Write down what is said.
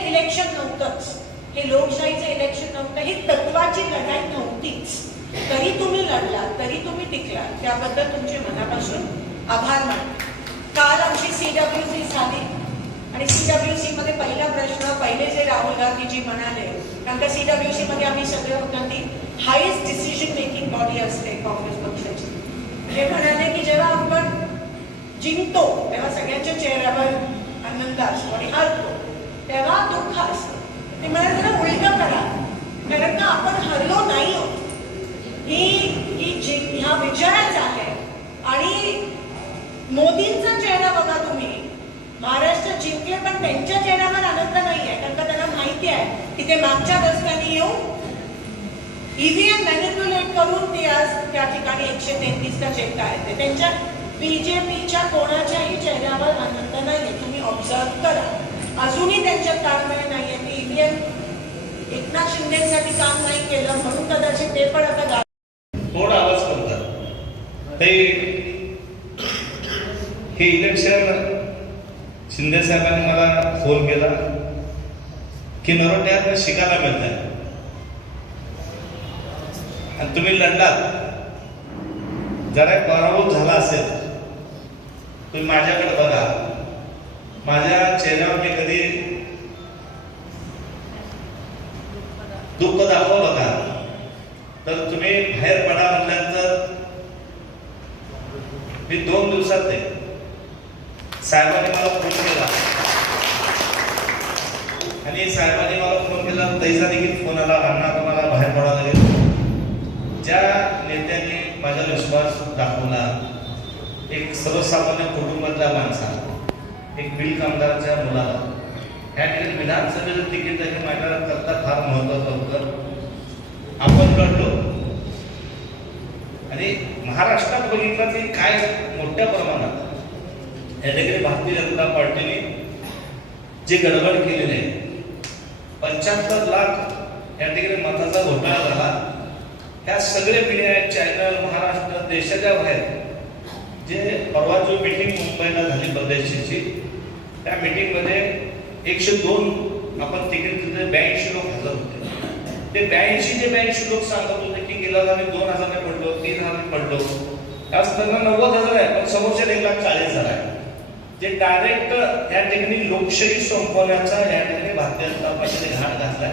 Election नव्हतंच. हे लोकशाहीचं इलेक्शन नव्हतं ही तत्वाची लढाई नव्हतीच. तरी तुम्ही लढला तरी तुम्ही टिकला त्याबद्दल तुमचे मनापासून आभार मानले काल आमची सी डब्ल्यू सी झाली. आणि सी डब्ल्यू सी मध्ये पहिला प्रश्न पहिले जे राहुल गांधीजी म्हणाले कारण का सी डब्ल्यू सी मध्ये आम्ही सगळे होतो ती हायेस्ट डिसिजन मेकिंग बॉडी असते काँग्रेस पक्षाची. हे म्हणाले की जेव्हा आपण जिंकतो तेव्हा सगळ्यांच्या चेहऱ्यावर आनंद असतो. आणि हा तेव्हा ते म्हणाले जरा उलट करा. कारण का आपण हरलो नाही आहोत. ही ही जि ह्या विजयाच आहे. आणि मोदींचा चेहरा बघा तुम्ही. महाराष्ट्र जिंकले पण त्यांच्या चेहऱ्यावर आनंद नाही आहे कारण का त्यांना माहिती आहे की ते मागच्या दशकांनी येऊन ईव्हीएम मॅनिप्युलेट करून ते आज त्या ठिकाणी एकशे तेहतीसचा चेक आहे. ते त्यांच्या बीजेपीच्या कोणाच्याही चेहऱ्यावर आनंद नाही तुम्ही ऑब्झर्व करा. अजूनही त्यांच्यात ताळमेळ आहे मी ईव्हीएम एकनाथ शिंदेसाठी काम नाही केलं म्हणून कदाचित ते पण आता गा- आवाज करतात? ते हे इलेक्शन शिंदे साहेबांनी मला फोन केला की नरोट्यात शिकायला मिळत आणि तुम्ही लढलात. जरा पराभूत झाला असेल तुम्ही माझ्याकडे बघा. माझ्या चेहऱ्यावर मी कधी दुःख दाखवलं का तर तुम्ही बाहेर पडा म्हटल्यानंतर मी दोन दिवसात ते. साहेबांनी मला फोन केला. आणि साहेबांनी मला फोन केला तैसा देखील फोन आला. अण्णा तुम्हाला बाहेर पडावं लागेल. ज्या नेत्यांनी माझा विश्वास दाखवला एक सर्वसामान्य कुटुंबातल्या माणसा एक बिल कामगाराच्या मुलाला. या ठिकाणी विधानसभेचं तिकीट हे माझ्या करता फार महत्वाचं होतं. आपण लढलो आणि महाराष्ट्रात बघितलं की काय मोठ्या प्रमाणात या ठिकाणी भारतीय जनता पार्टीने जे गडबड केलेली आहे पंच्याहत्तर लाख या ठिकाणी मताचा घोटाळा झाला. ह्या सगळे मीडिया चॅनल महाराष्ट्र देशाच्या बाहेर. जे परवा जो मीटिंग मुंबईला झाली परदेशीची त्या मीटिंगमध्ये एकशे दोन आपण तिकीट ब्याऐंशी लोक हजर होते. ते ब्याऐंशी ते ब्याऐंशी लोक सांगत होते की गेला आम्ही दोन हजारने पडलो तीन हजाराने पडलो. त्याच त्यांना नव्वद हजार आहे पण समोरच्या एक लाख चाळीस हजार आहे. जे डायरेक्ट या ठिकाणी लोकशाही संपवण्याचा या ठिकाणी भारतीय जनता पक्षाने घाट घातलाय.